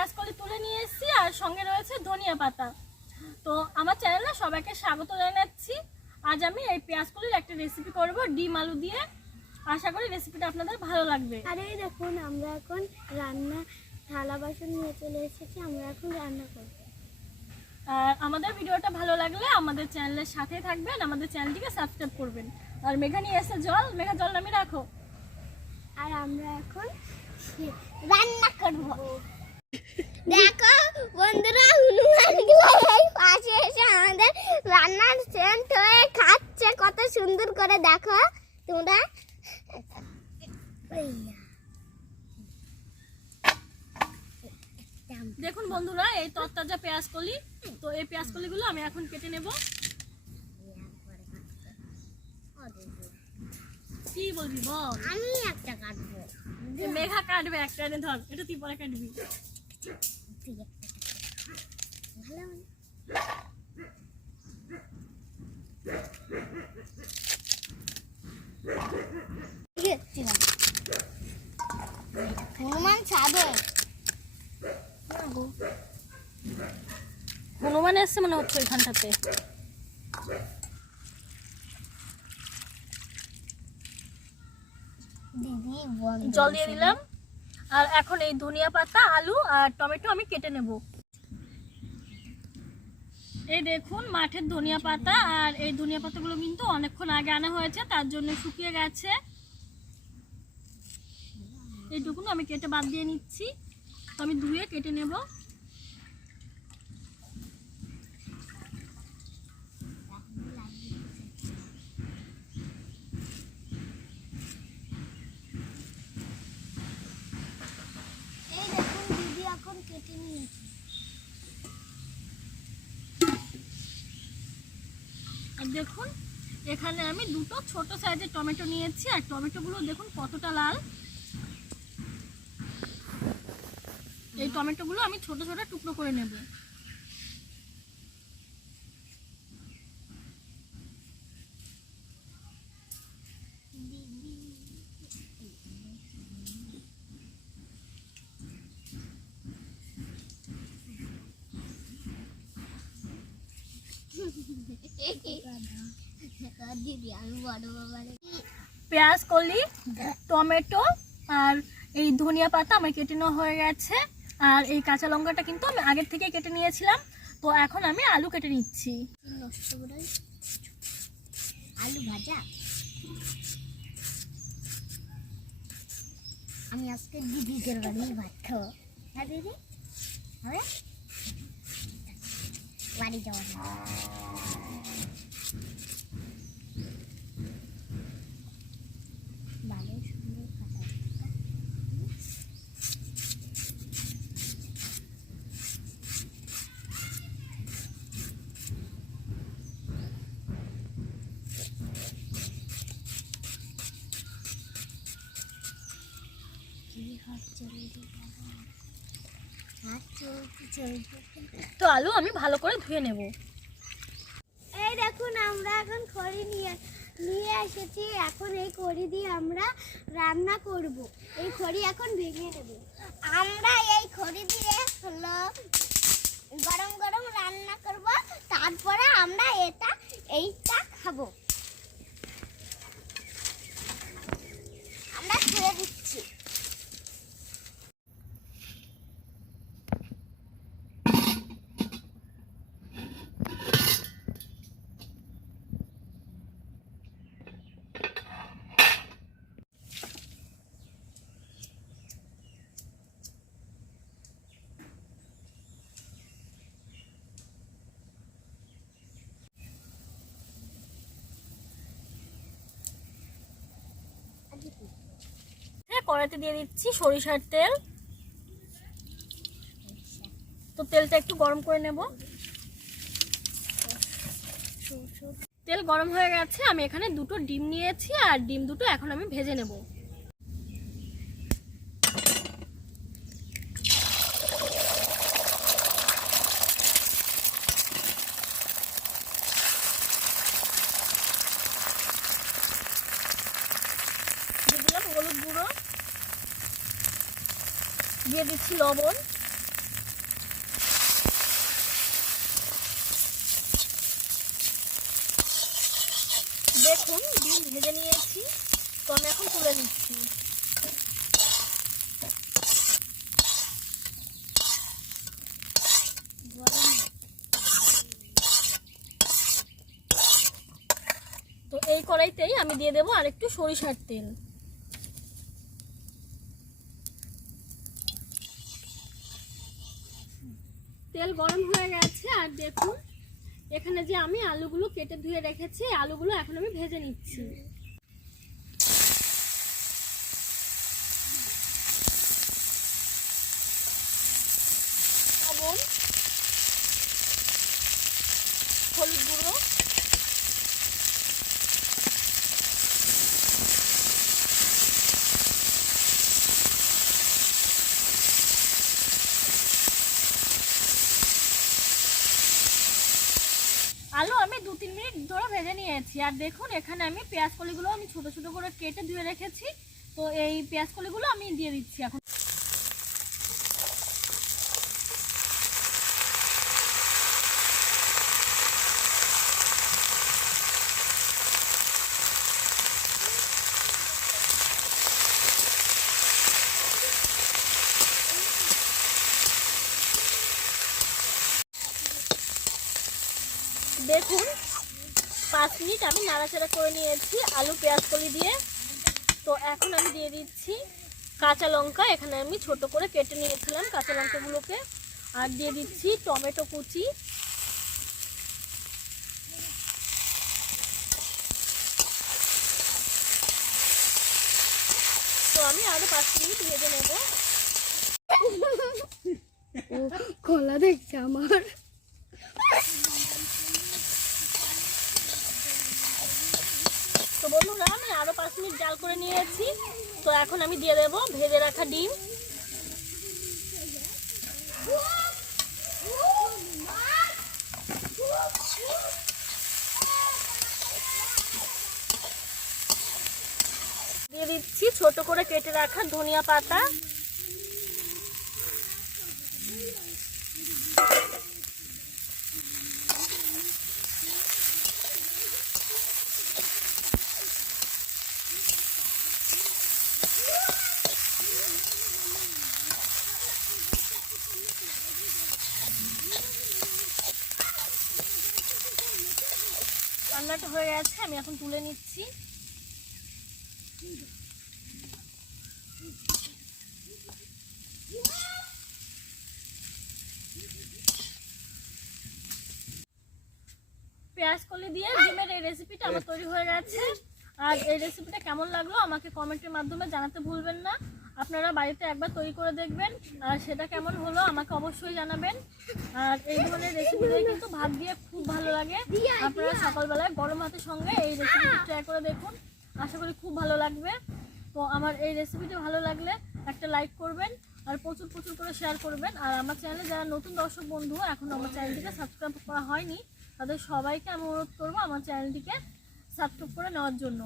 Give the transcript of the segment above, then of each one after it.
পেঁয়াজ কলি তুলে নিয়ে এসেছি আর সঙ্গে রয়েছে ধনিয়া পাতা। তো আমার চ্যানেলে সবাইকে স্বাগত জানাচ্ছি। আজ আমি এই পেঁয়াজ কলির একটা রেসিপি করব ডিম আলু দিয়ে। আশা করি রেসিপিটা আপনাদের ভালো লাগবে। আর এই দেখুন আমরা এখন রান্না থালা বাসন নিয়ে চলে এসেছি, আমরা এখন রান্না করব। আর আমাদের ভিডিওটা ভালো লাগলে আমাদের চ্যানেলের সাথে থাকবেন, আমাদের চ্যানেলটিকে সাবস্ক্রাইব করবেন। আর মেঘা নিয়ে এসে জল, মেঘা জল নামিয়ে রাখো। আর আমরা এখন রান্না করব। দেখো বন্ধুরা, হনুমানগুলো এই পাশে এসে আমাদের রান্নার সেন্ট হয়ে খাচ্ছে, কত সুন্দর করে দেখো তোমরা। দেখুন বন্ধুরা, এই তরতাজা পেঁয়াজ কলি। তো এই পেঁয়াজ কলিগুলো আমি এখন কেটে নেব। কি বলবি বল? আমি একটা কাটবো। মেঘা কাটবে একটা, এনে ধর, এটা তুই পরে কাটবি। হনুমান ছাদে হনুমান এসছে মনে হচ্ছে এখানটাতে। জল দিয়ে দিলাম। আর এখন এই ধনিয়া পাতা, আলু আর টমেটো আমি কেটে নেব। এই দেখুন মাঠের ধনিয়া পাতা, আর এই ধনিয়া পাতাগুলো কিন্তু অনেকক্ষণ আগে আনা হয়েছে, তার জন্য শুকিয়ে গেছে। এইটুকুন আমি কেটে বাদ দিয়ে নিচ্ছি। তো আমি ধুয়ে কেটে নেব। এই দেখুন দিদি এখন কেটে নিয়েছে। আর দেখুন এখানে আমি দুটো ছোট সাইজের টমেটো নিয়েছি, আর টমেটোগুলো দেখুন কতটা লাল। এই টমেটোগুলো আমি ছোট ছোট টুকরো করে নেব। পেঁয়াজ কলি, টমেটো আর এই ধনিয়া পাতা আমার কেটে নেওয়া হয়ে গেছে। আর এই কাঁচা লঙ্কাটা কিন্তু আমি আগের থেকে কেটে নিয়েছিলাম। তো এখন আমি আলু কেটে নিচ্ছি। আলু ভাজা আমি আজকে দিদিদের বাড়ি ভাত খাবো। হ্যাঁ দিদি, হবে বাড়ি যাওয়া ভালো সুন্দর কাটা। তো আলু আমি ভালো করে ধুয়ে নেব। এই দেখুন আমরা এখন খড়ি নিয়ে এসেছি। এখন এই খড়ি দিয়ে আমরা রান্না করব। এই খড়ি এখন ভেঙে নেব। আমরা এই খড়ি দিয়ে হলো গরম গরম রান্না করব, তারপরে আমরা এইটা খাবো। আমরা ছেড়ে দিচ্ছি। কড়াইতে দিয়ে দিচ্ছি সরিষার তেল। তো তেলটা একটু গরম করে নেব। তেল গরম হয়ে গেছে, আমি এখানে দুটো ডিম নিয়েছি, আর ডিম দুটো এখন আমি ভেজে নেব। হলুদ গুঁড়ো, দিয়ে দিচ্ছি লবণ, ভেজে নিয়েছি, তো আমি এখন তুলে নিচ্ছি। তো এই কড়াইতেই আমি দিয়ে দেবো আর একটু সরিষার তেল। তেল গরম হয়ে গেছে, আর দেখুন এখানে যে আমি আলুগুলো কেটে ধুয়ে রেখেছি, আলুগুলো এখন আমি ভেজে নিচ্ছি। লবণ, হলুদ গুঁড়ো, আলু আমি 2-3 মিনিট ধরে ভেজে নিয়েছি। আর দেখুন এখানে আমি পেঁয়াজ কলিগুলো আমি ছোট ছোট করে কেটে ধুয়ে রেখেছি, তো এই পেঁয়াজ কলিগুলো আমি দিয়ে দিচ্ছি এখন। দেখুন 5 মিনিট আমি নাড়াচাড়া করে নিয়েছি আলু পেঁয়াজ কলি দিয়ে। তো এখন আমি দিয়ে দিচ্ছি কাঁচা লঙ্কা, এখানে আমি ছোট করে কেটে নিয়েছিলাম কাঁচা লঙ্কাগুলোকে। আর দিয়ে দিচ্ছি টমেটো কুচি, তো আমি আরো 5 মিনিট ভেজে নেব। কলা দেখছে আমার। তো বন্ধুরা আমি আরো 5 মিনিট জাল করে নিয়েছি, তো এখন আমি দিয়ে দেব ভেজে রাখা ডিম। দিয়ে দিচ্ছি ছোট করে কেটে রাখা ধনিয়া পাতা। রান্নাটা হয়ে গেছে, আমি এখন তুলে নিচ্ছি। পেঁয়াজ কলি দিয়ে ডিমের এই রেসিপিটা আমার তৈরি হয়ে গেছে। আর এই রেসিপিটা কেমন লাগলো আমাকে কমেন্টের মাধ্যমে জানাতে ভুলবেন না। আপনারা বাড়িতে একবার তৈরি করে দেখবেন, আর সেটা কেমন হলো আমাকে অবশ্যই জানাবেন। আর এই ধরনের রেসিপিটাই কিন্তু ভাত দিয়ে খুব ভালো লাগে। আপনারা সকালবেলায় গরম ভাতের সঙ্গে এই রেসিপিটা ট্রাই করে দেখুন, আশা করি খুব ভালো লাগবে। তো আমার এই রেসিপিটা ভালো লাগলে একটা লাইক করবেন, আর প্রচুর প্রচুর করে শেয়ার করবেন। আর আমার চ্যানেলে যারা নতুন দর্শক বন্ধু এখনও আমার চ্যানেলটিকে সাবস্ক্রাইব করা হয়নি, তাদের সবাইকে আমি অনুরোধ করবো আমার চ্যানেলটিকে সাবস্ক্রাইব করে নেওয়ার জন্য।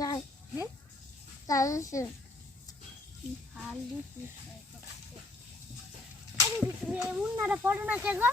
যায় হ্যাঁ তাহলে ভালো এমন না ফটো না কে গো